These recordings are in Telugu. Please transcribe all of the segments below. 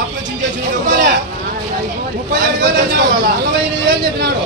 ఆపరేషన్ చేసిన ముప్పై ఐదు వేలు నలభై ఎనిమిది వేలు చెప్పినాడు.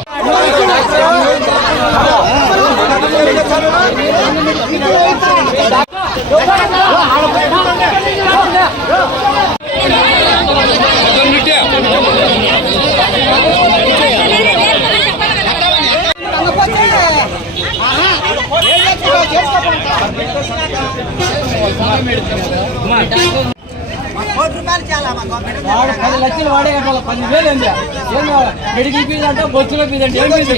వాడు పది లక్షలు వాడే కట్టాలి పదివేలు ఏంది? ఏం కావాలి? మెడికల్ ఫీజు అంటే బొచ్చుల ఫీజు అంటే ఏం ఫీజు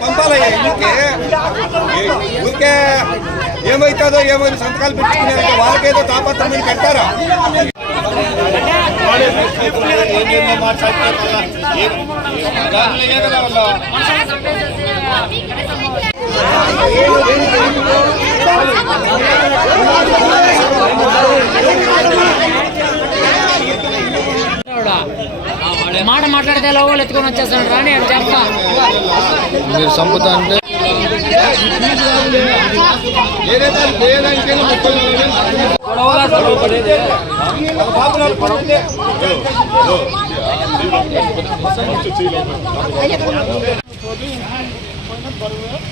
పంపాలయ్యా ఇంటికి ఏ- ఊరికే ఏమవుతుందో ఏమో సంతకాలు పెట్టుకునే వాళ్ళకేదో తాపత్రం పెడతారా మాట మాట్లాడితే లోగోలు ఎత్తుకొని వచ్చేస్తాడు రాని అని చెప్తా మీరు సంపుతా అంటే? ఏదైతే లేదంటే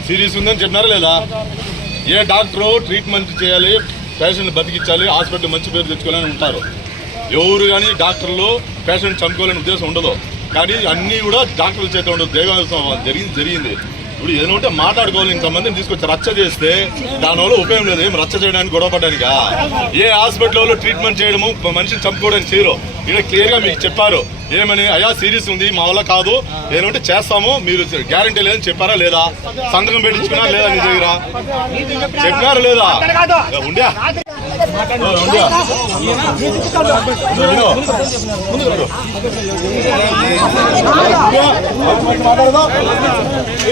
సీరియస్ ఉందని చెప్పినారా లేదా? ఏ డాక్టరు ట్రీట్మెంట్ చేయాలి పేషెంట్ బతికించాలి హాస్పిటల్ మంచి పేరు తెచ్చుకోవాలని ఉంటారు. ఎవరు కానీ డాక్టర్లు పేషెంట్ చంపుకోవాలని ఉద్దేశం ఉండదు. కానీ అన్నీ కూడా డాక్టర్ల చేత ఉండదు దేవాలయం జరిగింది జరిగింది. ఇప్పుడు ఏదో ఉంటే మాట్లాడుకోవాలి. ఇంతమందిని తీసుకొచ్చి రచ్చ చేస్తే దానివల్ల ఉపయోగం లేదు. ఏం రచ్చ చేయడానికి గొడవ పడడానికా? ఏ హాస్పిటల్లో ట్రీట్మెంట్ చేయడము మనిషిని చంపుకోవడానికి చేయరు. ఇక్కడ క్లియర్గా మీకు చెప్పారు. ఏమని? అయ్యా సీరియస్ ఉంది మా వల్ల కాదు. ఏమంటే చేస్తాము. మీరు గ్యారంటీ లేదని చెప్పారా లేదా? సంతకం పెట్టించుకున్నా లేదా నీ దగ్గర? చెప్పినారా లేదా? ఉండా.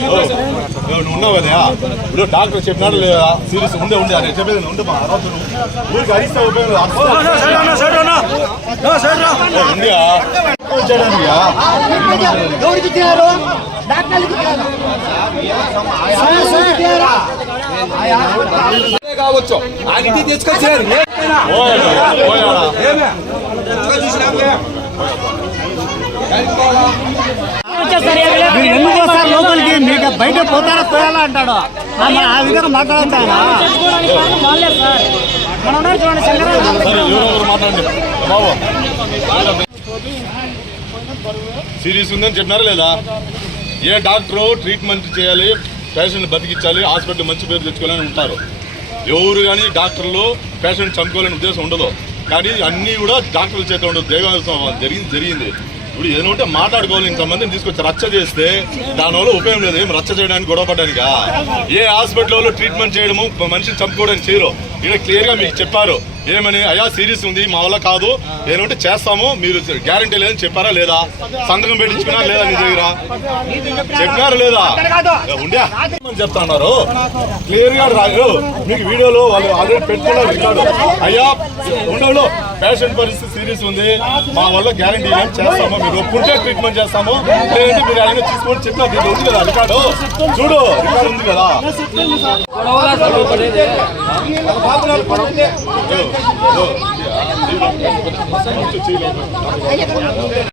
ఓ, నువ్వు ఉన్నావు కదా ఇప్పుడు డాక్టర్ చెప్పినాడు లేదా సీరియస్ ఉండే ఉండే అని చెప్పేది ఉండే మా ఊరికి అరిస్తే కావచ్చు. ఆయన ఇంటికి తీసుకొచ్చారు. ఎందుకు వస్తారు లోపలికి మీకు బయట పోతారా పోయాలా అంటాడు ఆ విధంగా మాట్లాడతానా సీరియస్ ఉందని చెప్పినారా లేదా? ఏ డాక్టరు ట్రీట్మెంట్ చేయాలి పేషెంట్ బతికించాలి హాస్పిటల్ మంచి పేరు తెచ్చుకోవాలని ఉంటారు. ఎవరు కానీ డాక్టర్లు పేషెంట్ చంపుకోలేని ఉద్దేశం ఉండదు. కానీ అన్నీ కూడా డాక్టర్ల చేత ఉండదు. దేవాలయం జరిగింది జరిగింది. ఇప్పుడు ఏదో ఉంటే మాట్లాడుకోవాలి ఇంతమందిని తీసుకొచ్చి రచ్చ చేస్తే దానివల్ల ఉపయోగం లేదు. ఏం రచ్చ చేయడానికి గొడవ పడడానికా? ఏ హాస్పిటల్లో ట్రీట్మెంట్ చేయడము మనిషిని చంపుకోవడానికి చేయరు. ఇక్కడ క్లియర్గా మీకు చెప్పారు. ఏమని అయ్యా సీరియస్ ఉంది మా వల్ల కాదు. ఏమంటే చేస్తాము. మీరు గ్యారంటీ లేదని చెప్పారా లేదా? సంతకం పెట్టించుకున్నా లేదా నీ దగ్గర? చెప్పినారా లేదా? ఉండే. చెప్తున్నారు క్లియర్గా రాదు. మీకు వీడియోలో వాళ్ళు ఆల్రెడీ పెట్టుకున్నారు అయ్యా ఉండవు పేషెంట్ పరిస్థితి సీరియస్ ఉంది. మా వల్ల గ్యారంటీ ఏం చేస్తాము మీరు ఒప్పుంటే ట్రీట్మెంట్ చేస్తాము లేదంటే మీరు ఆయన తీసుకొని చెప్తా దీని ఉంది కదా రికార్డు చూడు రికార్డు ఉంది కదా. వాళ్ళ